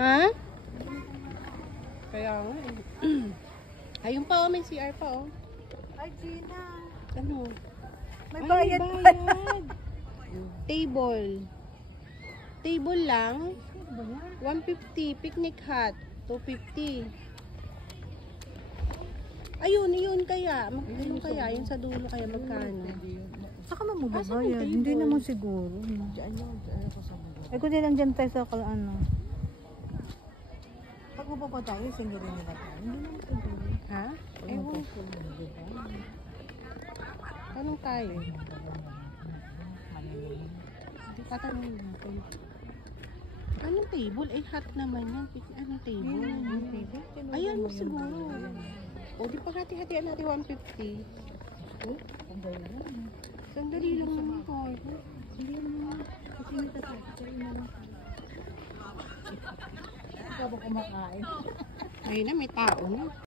Ha? Kaya nga eh. Ayun pa oh, may CR pa oh. Ay, Gina. Ano? May Ay, bayad pa. bayad. Table. Table lang. 150. Picnic hut. 250. Ayun, yun kaya. Ano kaya? Yung sa dulo kaya magkano? Saka Asan yung mamubabayad. table? Hindi naman siguro. Diyan yun. Diyan ako sa mga. Ay, kung di lang dyan tayo sa ano. Pag mapapa tayo, siguro nila tayo. Hindi naman siguro. Ha? Ewan ko. Tanong tayo. Patanong natin. Anong table? Eh, hot naman yan. Anong table? Ayan mo siguro. O, di paghati-hatian natin 150. Sandali lang naman tayo. Hindi naman. Kasi natatakot. Ikaw ba kumakain? Ayun na, may tao na.